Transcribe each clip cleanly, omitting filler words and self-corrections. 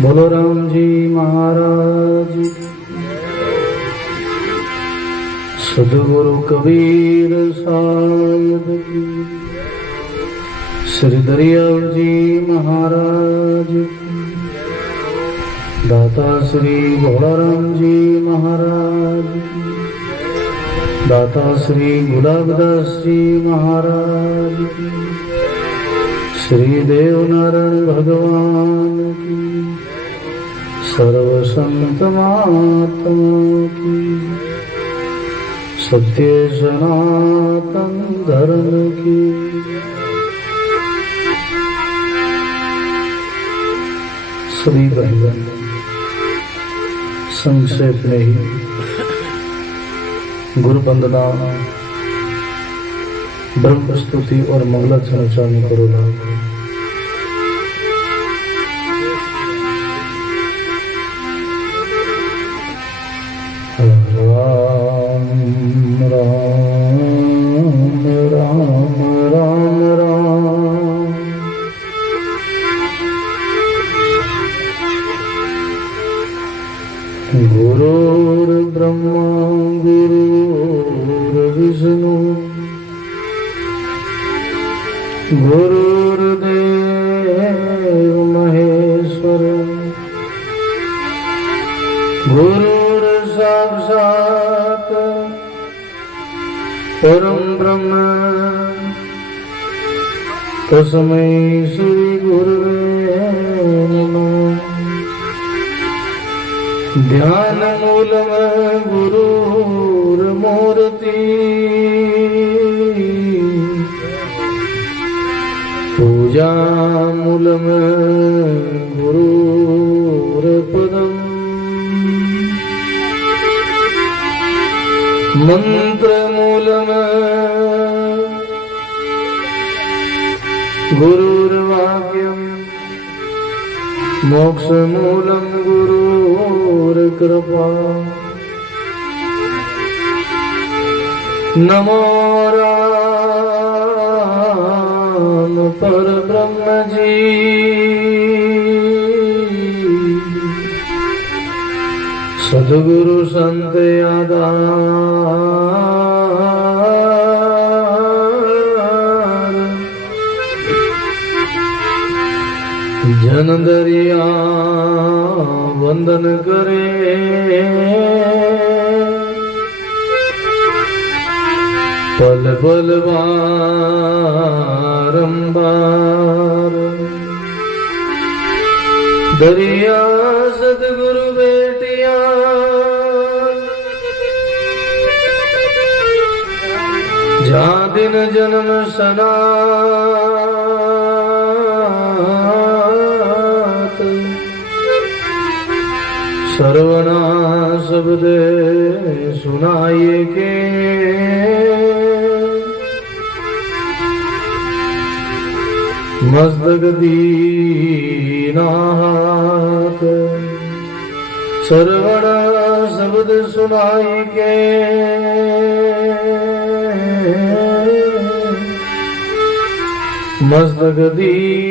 बोलो राम जी महाराज। सद्गुरु कबीर साहिब की, श्री दरियाव जी महाराज की, दाता श्री भोलाराम जी महाराज की, दाता श्री गुलाबदास जी महाराज की, श्री देवनारायण भगवान की, सर्व संत महात्मा की, सत्य सनातन धर्म की। सभी भाईबंद संक्षेप में ही गुरु वंदना, ब्रह्म स्तुति और मंगलाचरण उच्चारण करो। राम राम राम राम राम, गुरुर्ब्रह्मा गुरुर्विष्णु गुरुर्देव महेश्वर, गुरुर्साक्षात् परम ब्रह्म, तस्मै श्री गुरुवे नमः। ध्यान मूलम गुरुर्मूर्ति, पूजा मूलम गुरुर्पदम्, मंत्र मूलम गुरुर्वाक्यम्, मोक्ष मूलम गुरुर्कृपा। नमो राम परब्रह्म जी, सद्गुरु संत आधार, जन दरिया वंदन करे, पल पल बारंबार। दरिया सद्गुरु बेटिया, जहाँ दिन जन्म सनात, सर्वना शब्द सुनाइए के, मस्तक दीनाहात, सर्वण शब्द सुनाई के, मस्तक दीनाहात।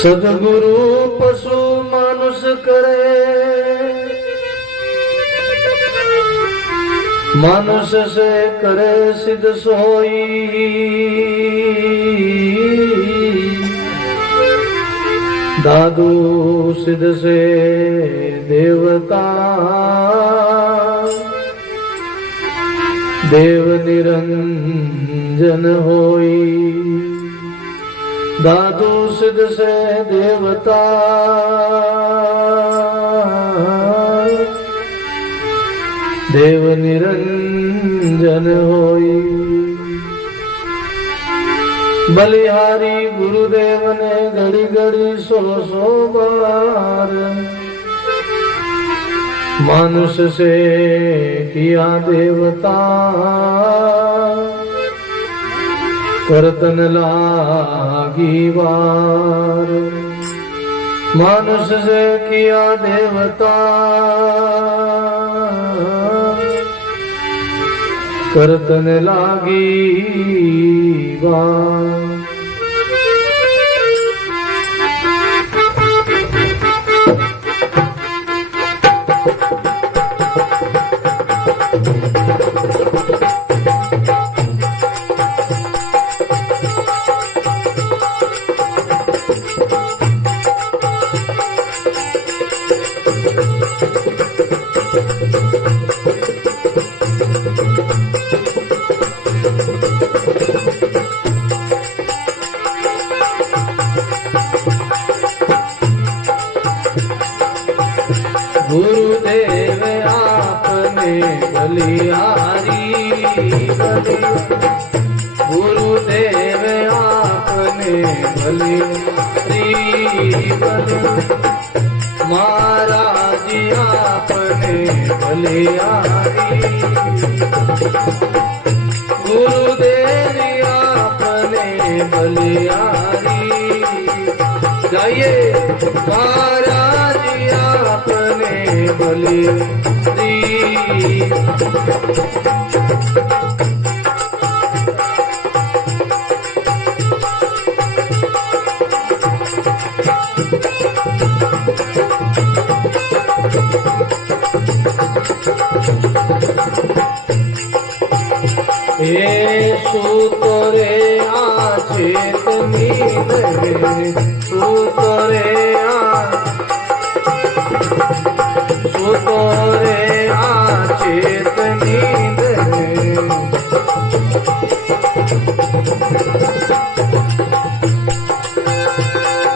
सद्गुरु पशु मानुष करे, मानुष से करे सिद्ध सोई, दादू सिद्ध से देवता, देव निरंजन होई। दादू सिद्ध से देवता, देव निरंजन होई। बलिहारी गुरुदेव ने घड़ी घड़ी 100 बार, मानुष से किया देवता, करतन लागी बार। मानुष से किया देवता, करतन लागी बार। गुरुदेव आपने बलिहारी गुरुदेव आपने बलिहारी महाराज आपने बलिहारी गुरुदेव आपने बलिहारी गाइए महाराज आपने बलिहारी सुतरे आचेत नींद सुतरे आचेत नींद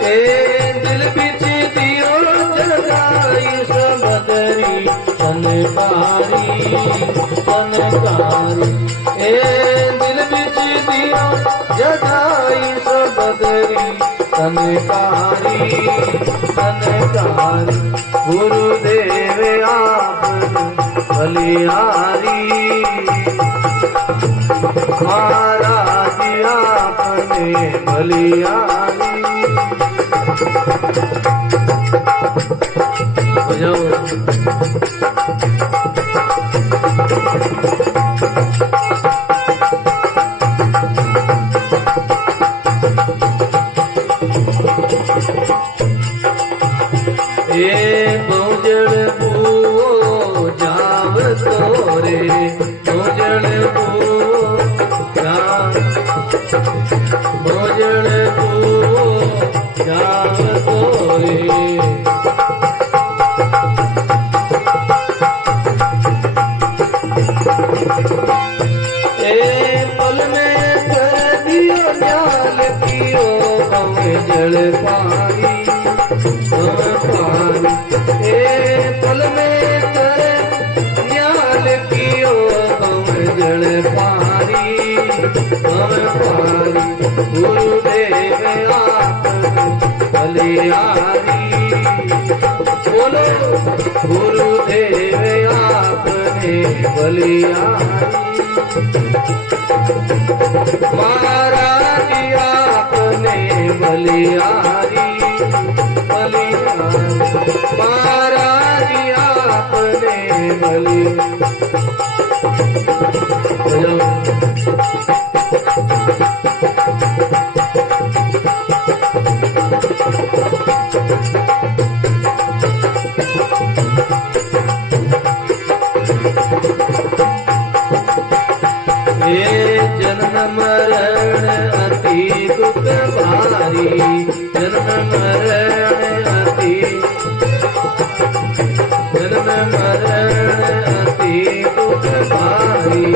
दिल बिच दियो जगाई सबदरी तनकारी दिल बिच दियो जगाई सबदरी तनकारी गुरुदेव आपने बलिहारी महाराज आपने बलिहारी भोजन बुओ जाव तोरे भोजन बुओ जाव तोरे पल में कर दियो न्याल कियो जल पानी पल में कर न्याल कियो जल पानी गुरुदेव आपने बलिहारी बोलो गुरुदेव आपने बलिहारी महाराज आपने बलिहारी महाराज आपने जन्म मरण अति दुख भारी जन्म मरण अति दुख भारी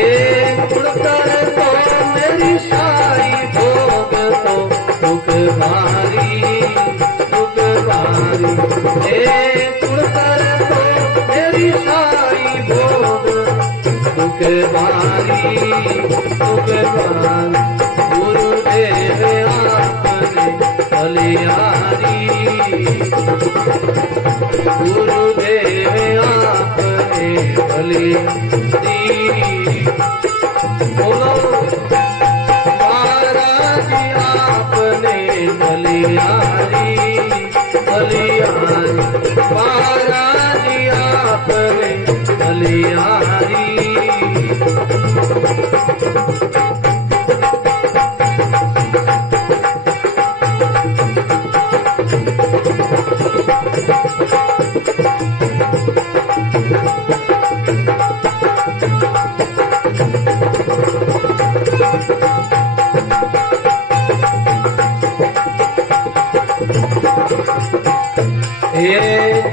गुणकर तो मेरी साई भोग तो दुख भारी गुणकर तो मेरी साई भोग दुख भारी गुरुदेव आपने बलिहारी गुरुदेव आपने बलिहारी बोलो महाराज आपने बलिहारी महाराज आपने बलिहारी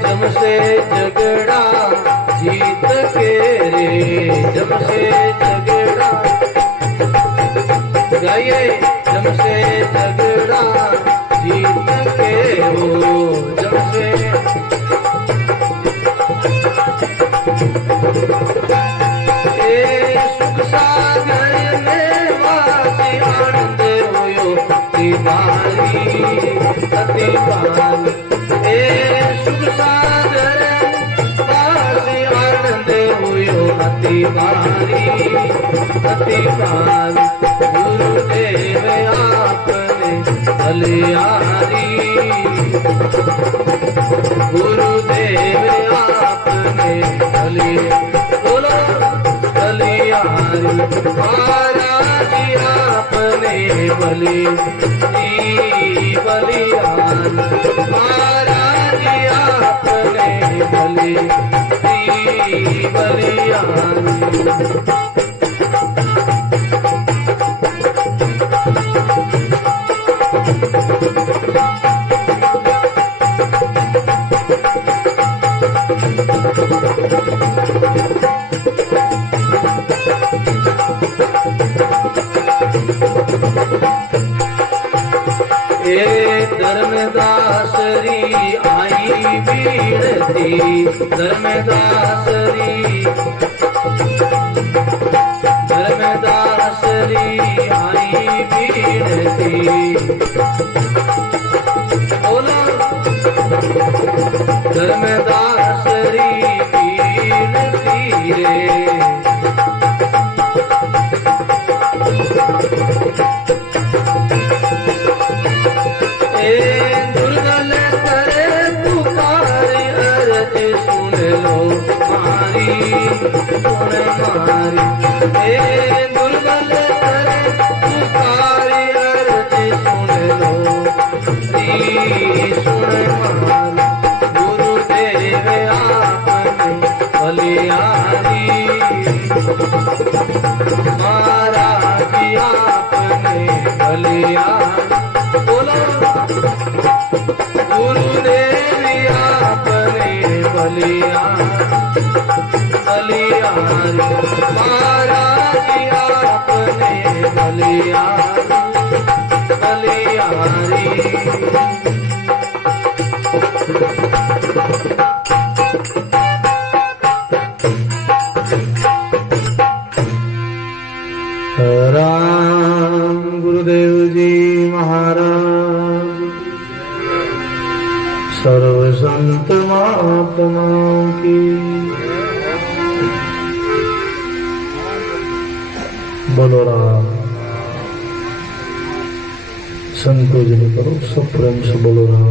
जम से झगड़ा जीत के रे जम से झगड़ा गए जमसे झगड़ा जीत के हो जमसे सुख सागर में वासी आनंद होयो तिवारी अतिपाल सुख सागर वासी आनंद होयो अतिवारी अतिपाल गुरुदेव आपने बलियारी गुरुदेव आपने बलि बोलो बलियारी महाराज आपने बलि बलियान महाराज आपने बलि बलियान धर्मदासरी आई बीड़ती धर्मदासरी धर्मदासरी आई बीड़ती बोलो धर्मदासरी बीड़ती रे दुर्गल करे पुकार अर्ज सुन लो मारी सुन मारी दुर्गल करे पुकार अर्ज सुन लो सुन मारी गुरुदेव आपने बलियारी महाराज आपने बलियारी बोलो गुरुदेव आपने बलियारी महाराज आपने बलियारी राम गुरुदेव जी महाराज सर्व संत महात्माओं की बोलो राम संकोच नहीं करो सब प्रेम से बोलो राम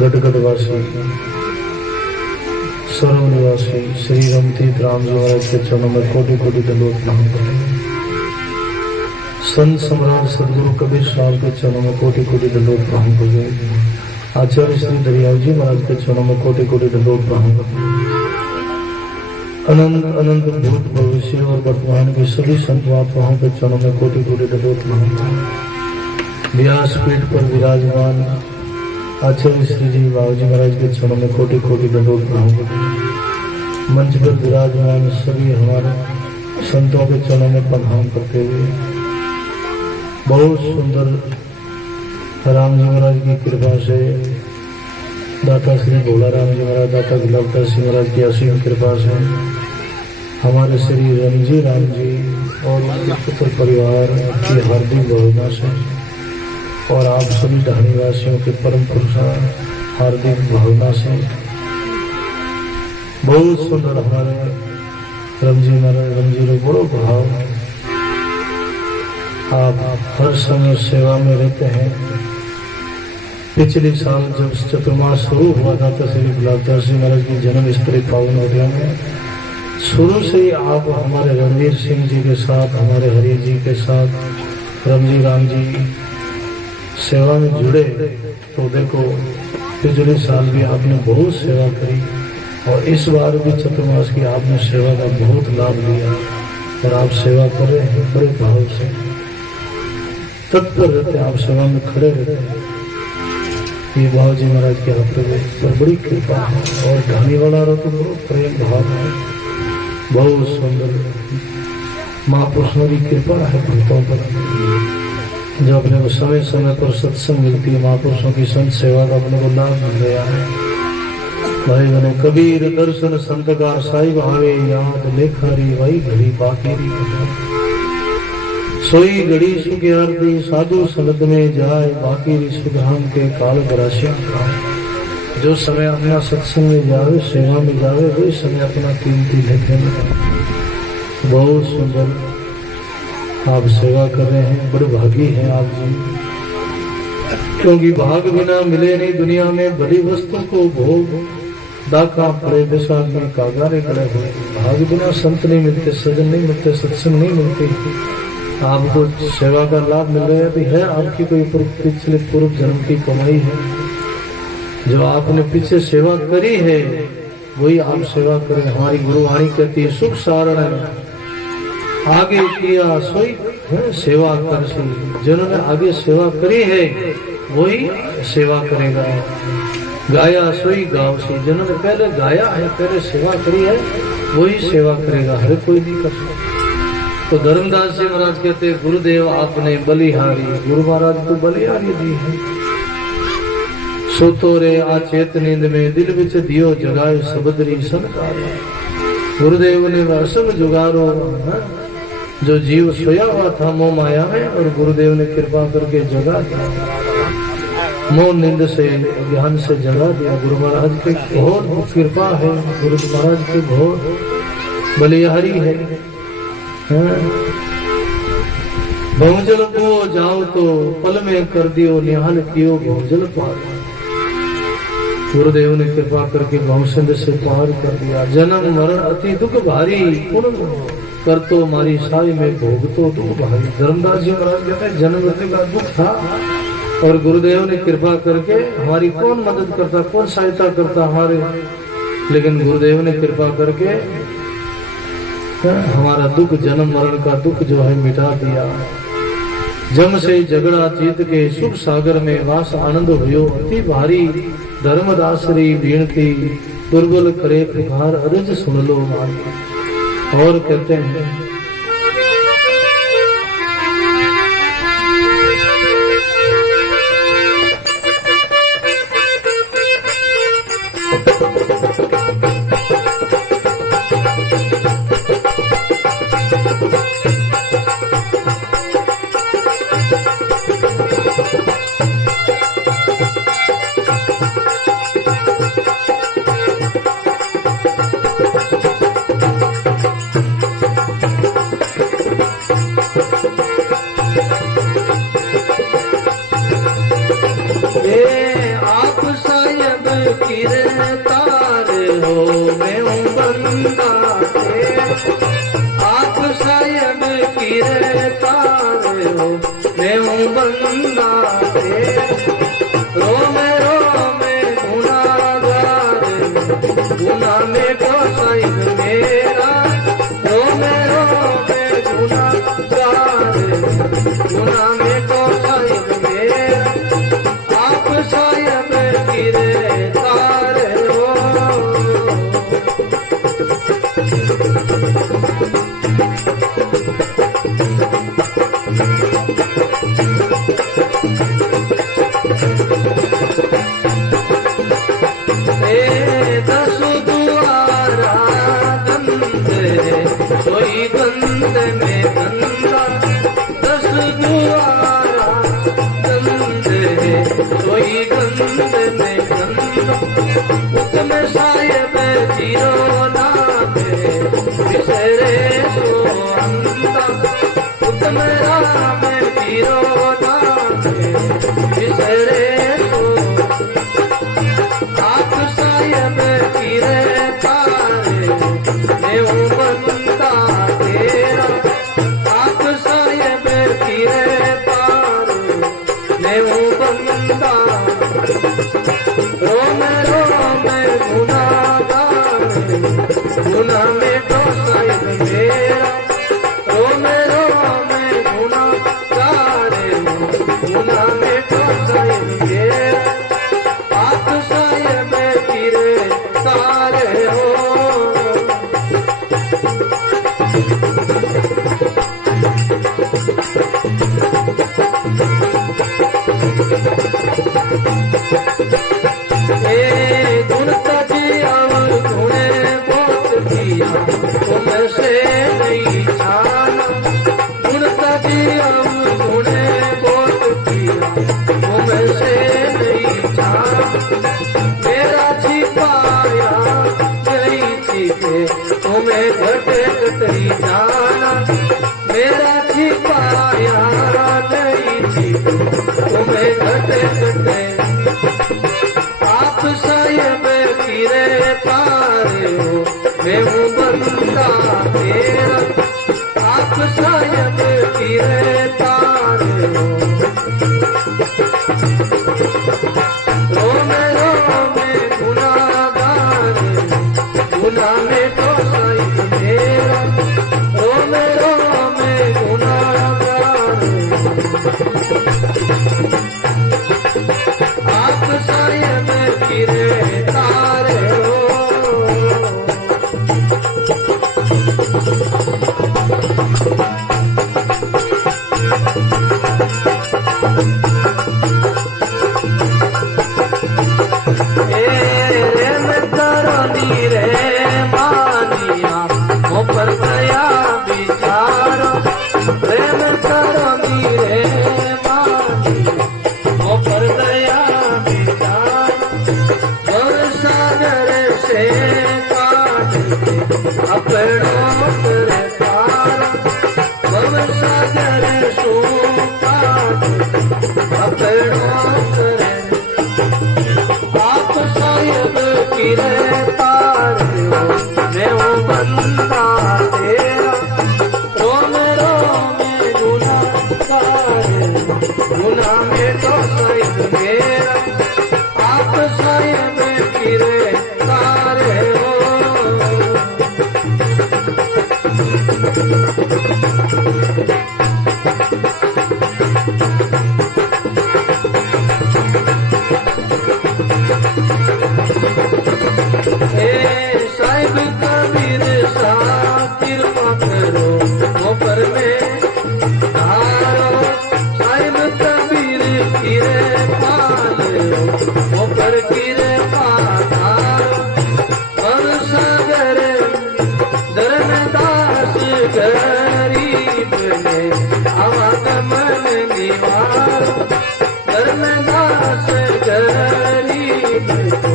गटगटवासी सर्वनिवासी श्री रमतीर्थ राम जी महाराज के चरणों में कोटि कोटि दंडवत प्रणाम करते हैं। संत सम्राट सदगुरु कबीर साहब के चरणों में कोटि कोटि दंडवत प्रणाम करते हैं। आचार्य श्री दरियाव जी महाराज के चरणों में कोटि कोटि दंडवत प्रणाम करते हैं। अनंत अनंत भूत भविष्य और वर्तमान के सभी संत महात्माओं के चरणों में कोटि कोटि दंडवत प्रणाम करते हैं। व्यासपीठ पर विराजमान आचार्य श्री जी बाबू जी महाराज के चरणों में कोटि कोटि दंडवत प्रणाम करते हैं। मंच पर विराजमान सभी हमारे संतों के चरणों में प्रणाम करते हुए बहुत सुंदर राम जी महाराज की कृपा से दाता श्री भोला राम जी महाराज दाता गुलाबदास जी महाराज की असीम कृपा से हमारे श्री रमजी राम जी और उनके पुत्र परिवार की हार्दिक भावना से और आप सभी ढाणी वासियों के परम पुरुषा हार्दिक भावना से बहुत सुंदर हमारे रमजी महाराज रमजी लोग बड़ो भाव आप हर समय सेवा में रहते हैं। पिछले साल जब चतुर्मास शुरू हुआ था तो श्री गुलाबदास जी महाराज की जन्म स्थली पावन नगरिया में शुरू से ही आप हमारे रणवीर सिंह जी के साथ हमारे हरि जी के साथ रमजी राम जी सेवा में जुड़े। तो देखो पिछले साल भी आपने बहुत सेवा करी और इस बार भी चतुर्मास की आपने सेवा का बहुत लाभ लिया और आप सेवा कर रहे हैं बड़े भाव से तत्पर रहते हैं। आप सेवा में खड़े रहते हैं। ये बाबू जी महाराज के हाथ पर बड़ी कृपा है और ढाणी वाला तो बहुत प्रेम भाव है। बहुत सुंदर महापुरुषों की कृपा है भक्तों पर, जो अपने को समय समय पर सत्संग मिलती है, महापुरुषों की संत सेवा का अपने को लाभ मिल गया है। भाई बने कबीर दर्शन संत का साई भावे, याद लेखारी वही घड़ी बाकी सोई घड़ी सुखियारती साधु संगत में जाए, बाकी सुधाम के काल ग्रासिया खाए। जो समय अपना सत्संग में जावे, सेवा में जावे, वही समय अपना कीमती लेखे में। बहुत सुंदर आप सेवा कर रहे हैं, बड़े भागी हैं आप जी, क्योंकि भाग बिना मिले नहीं दुनिया में। बड़ी वस्तु को भोग दाका पड़े दिशा में कागारे खड़े हुए। भाग बिना संत नहीं मिलते, सजन नहीं मिलते, सत्संग नहीं मिलते। आपको सेवा का लाभ मिल रहा है, भी है आपकी कोई पिछले पूर्व जन्म की कमाई है, जो आपने पीछे सेवा करी है वही आप सेवा करें। हमारी गुरुवाणी कहती है, सुख सारण आगे किया सोई सेवा कर सी। जिन्होंने आगे सेवा करी है वही सेवा करेगा। गाया सोई गाँव सी, जिन्होंने पहले गाया है, पहले सेवा करी है, वही सेवा करेगा, हर कोई नहीं कर सकता। तो धर्मदास जी महाराज कहते, गुरुदेव आपने बलिहारी, गुरु महाराज तो बलिहारी दी है। सोतो रे आचेत नींद में दिल विच दियो जगाए सबदरी सनकार। गुरुदेव ने वह सब जुगारो जो जीव सोया हुआ था मोह माया में, और गुरुदेव ने कृपा करके जगा दिया, मोह नींद से ज्ञान से जगा दिया। गुरु महाराज की बहुत कृपा है, गुरु महाराज की बहुत बलिहारी है। बहुजल को जाओ तो पल में कर दियो निहाल कियो बहुजल पार। गुरुदेव ने कृपा करके बहुसंद से पार कर दिया। जन्म मरण अति दुख भारी, पूर्ण कर तो मारी साई में भोग तो दुख भारी। धर्मदास जी महाराज कहते हैं, जन्म मृत्यु का दुख था और गुरुदेव ने कृपा करके हमारी कौन मदद करता, कौन सहायता करता हमारे, लेकिन गुरुदेव ने कृपा करके हमारा दुख, जन्म मरण का दुख जो है मिटा दिया। जम से झगड़ा जीत के सुख सागर में वास आनंद हुयो अति भारी। धर्मदासरी बीणती दुर्बल करे पुकार अर्ज सुन लो मारी। और कहते हैं, साहिब किरे पारे हो मैं हूँ बंदा तेरा, आप साहिब किरे पारे हो। रोमे रोमे गुनाहगार, गुनाह में तो साहिब मेरा, रोमे रोमे गुनाहगार, आप साहिब किरे तारे हो। पर दया विचारो प्रेम करो नीरे मानी, ओ पर दया विचारो और सागर से काट अपनों करे पार, और सागर सो काट अपनों करे। आप साहिब किरे पार हो मैं हूँ बंदा तेरा, रोमे रोमे गुनाहगार, गुनाह में तो साहिब मेरा, आप साहिब किरे तारे हो। साहिब कबीर शाह कृपा करो वो पर में धारो, साहिब कबीर किरे पालो वो पर किरे पाधारो, और सागर धर्मदास गरीब ने आवागमन निवारो, धर्मदास गरीब को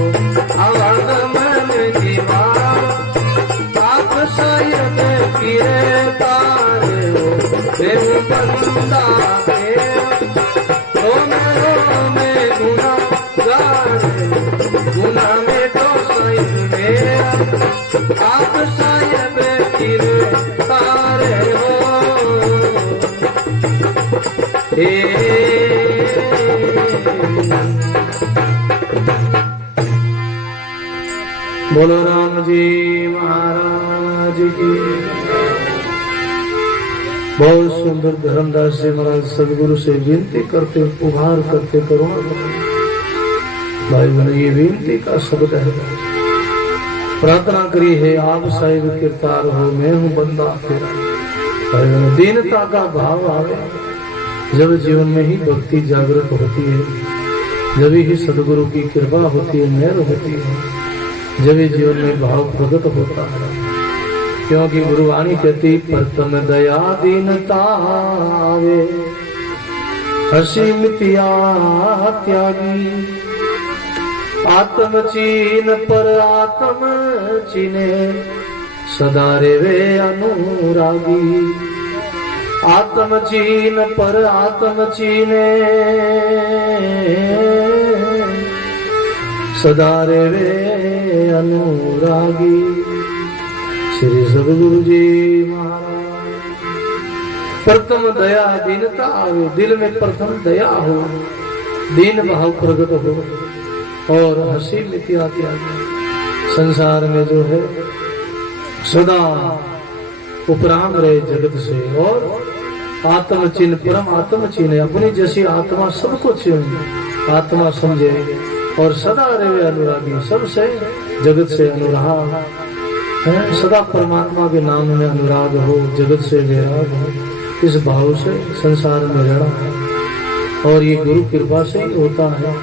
आवागमन निवारो। आप साहिब किरे पार हो मैं हूँ बंदा तेरा, रोमे रोमे गुनाहगार, गुनाह में तो साहिब मेरा, आप साहिब किरे पार हो। बोलो राम जी महाराज की। बहुत सुंदर धर्मदास जी महाराज सदगुरु से विनती करते, पुकार करते, करुणा भाई बने ये विनती का शब्द है। प्रार्थना करी है आप साहिब किरदार हो मैं हूँ बंदा तेरा। भाई बने दीनता का भाव आवे जब जीवन में ही भक्ति जागृत होती है, जब ही सदगुरु की कृपा होती है, मेहर होती है, जब जीवन में भाव प्रकट होता है। क्योंकि गुरुवाणी कहती प्रथम दया दीनता आवे, हसी मितिया त्यागी, आत्म चीन पर आत्म चीने, सदा रे वे अनुरागी। आत्म चीन पर आत्म चीने, सदा रे वे अनुरागी। श्री सदगुरु जी महाराज। प्रथम दया दीनता आवे, दिल में प्रथम दया हो, दीन भाव प्रकट हो और हंसी मितिया त्यागी। संसार में जो है सदा उपराम रहे जगत से, और आत्म चिन्ह परम आत्म चिन्ह अपनी जैसी आत्मा सबको चिन्ह आत्मा समझे, और सदा रहे अनुरागी, सबसे जगत से अनुराग है। सदा परमात्मा के नाम में अनुराग हो, जगत से वैराग हो, इस भाव से संसार में रहना है। और ये गुरु कृपा से ही होता है।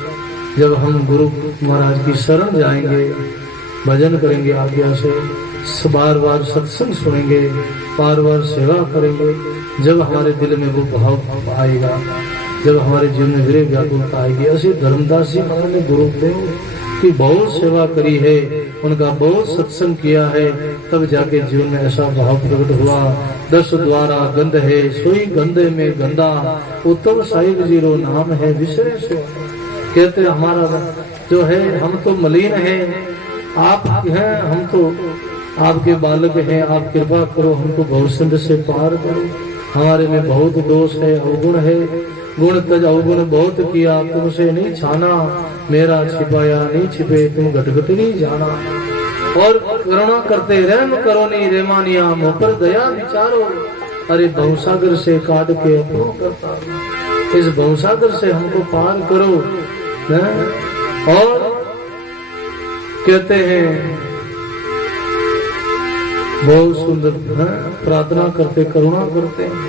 जब हम गुरु महाराज की शरण जाएंगे, भजन करेंगे आज्ञा से, बार बार सत्संग सुनेंगे, बार बार सेवा करेंगे, जब हमारे दिल में वो भाव आएगा, जब हमारे जीवन में विरह व्याकुलता आएगी। ऐसे धर्मदास जी महाराज ने गुरुदेव की बहुत सेवा करी है, उनका बहुत सत्संग किया है, तब जाके जीवन में ऐसा भाव प्रकट हुआ। 10 द्वारा गंध है सोई गंधे में गंदा, उत्तम साहिब जी रो नाम है विसरे सो। कहते हमारा जो है हम तो मलिन हैं, आप हैं, हम तो आपके बालक हैं, आप कृपा करो हमको भवसिंध से पार करो। हमारे में बहुत दोष है, अवगुण है, गुण तज अवगुण बहुत किया, तुमसे नहीं छाना, मेरा छिपाया नहीं छिपे, तुम घटघट नहीं जाना। और करुणा करते रहम करो नहीं रेमानिया, मुँह पर दया विचारो, अरे भवसागर से काट के अपनो करता, इस भवसागर से हमको पार करो। और कहते हैं बहुत सुंदर प्रार्थना करते, करुणा करते हैं,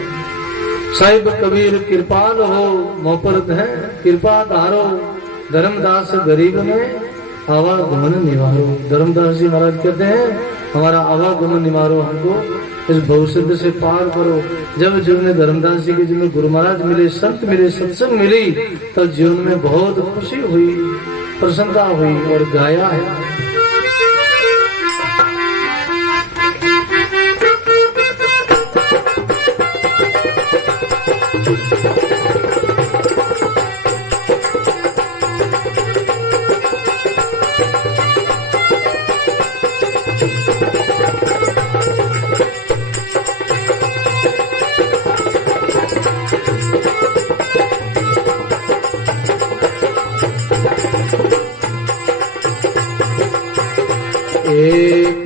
साहिब कबीर कृपाल हो, मोहपरत है कृपा धारो, धर्मदास गरीब में आवागमन निवारो। धर्मदास जी महाराज कहते हैं हमारा आवागमन निवारो, हमको इस भवसिद्ध से पार करो। जब जीवन में धर्मदास जी के जीवन में गुरु महाराज मिले, संत मिले, सत्संग मिली, तब जीवन में बहुत खुशी हुई, प्रसन्नता हुई और गाया है।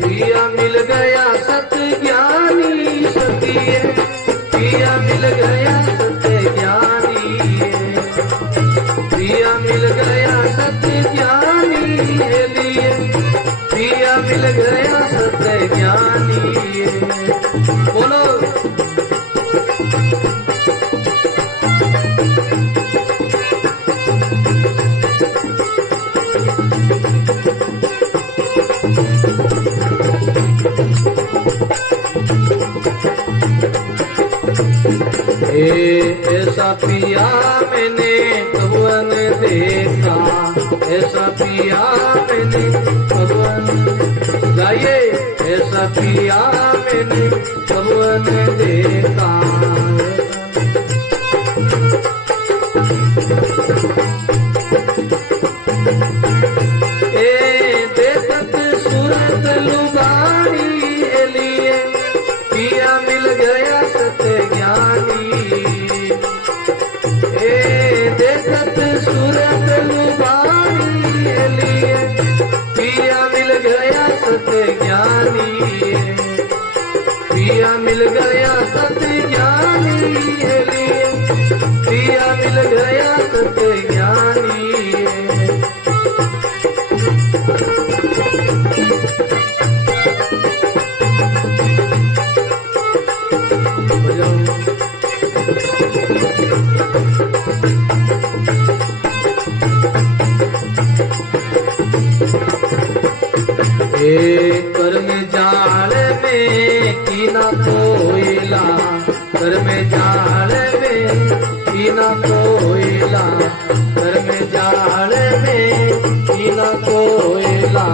पिया मिल गया सत्य ज्ञानी सतिए, पिया मिल गया सत्य ज्ञानी, पिया मिल गया सत्य ज्ञानी लिए, पिया मिल गया सत्य ज्ञानी। बोलो ऐसा पिया मैंने भगवान देखा, ऐसा पिया मैंने भगवान, गाइए ऐसा पिया मैंने भगवान देखा। देखत सूरत लुगारी लिए, पिया मिल गया सत्य ज्ञानी। देखत सूरत लुगारी लिए, पिया मिल गया सत्य ज्ञानी, पिया मिल गया सत्य ज्ञानी लिए, पिया मिल गया सत्य ज्ञानी। कर्म जाल में कीना कोयला, कर्म जाल में कीना कोयला, कर्म जाल में कीना कोयला।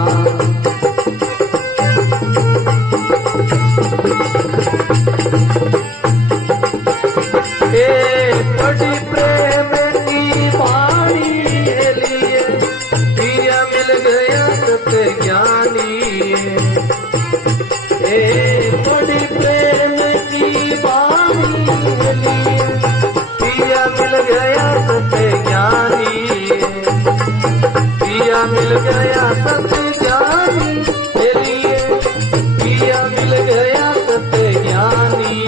बड़ी प्रेम की वाणी लिए, पिया मिल गया सत्य ज्ञानी। बड़ी प्रेम की वाणी लिए, पिया मिल गया सत्य ज्ञानी, पिया मिल गया सत्य ज्ञानी लिए, पिया मिल गया सत्य ज्ञानी।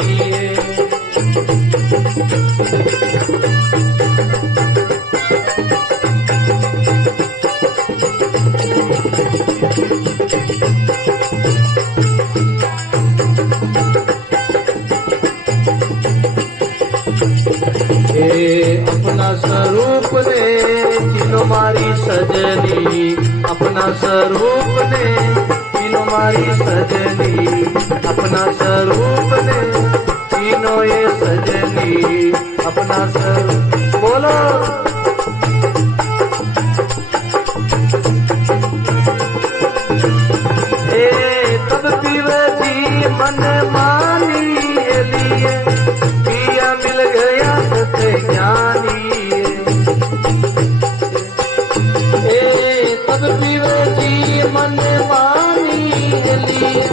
अपना स्वरूप ने तीनों मारी सजनी, अपना स्वरूप ने तीनों मारी सजनी, अपना स्वरूप ने तीनों ये सजनी, अपना स्वरूप। बोलो तब पीवे जी मन मानी लिए, पिया मिल गया सत्य ज्ञानी। जी मन मानी लिए,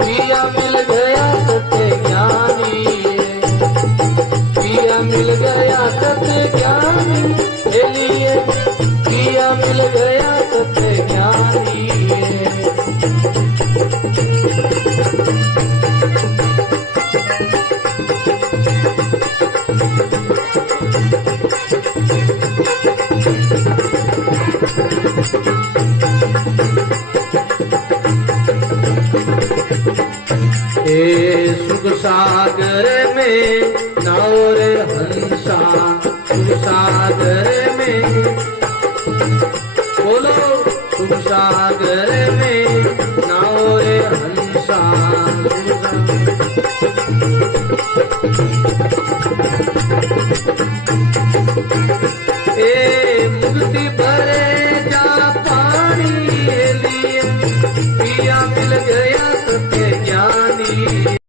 पिया मिल गया सत्य ज्ञानी, पिया मिल गया सत्य ज्ञानी लिए, पिया मिल गया सत्य ज्ञानी। सुख सागर में नाव रे हंसा, सुख सागर में बोलो, सुख सागर में नाव रे हंसा। मुक्ति भरे जा पानी लिए, पिया मिल गया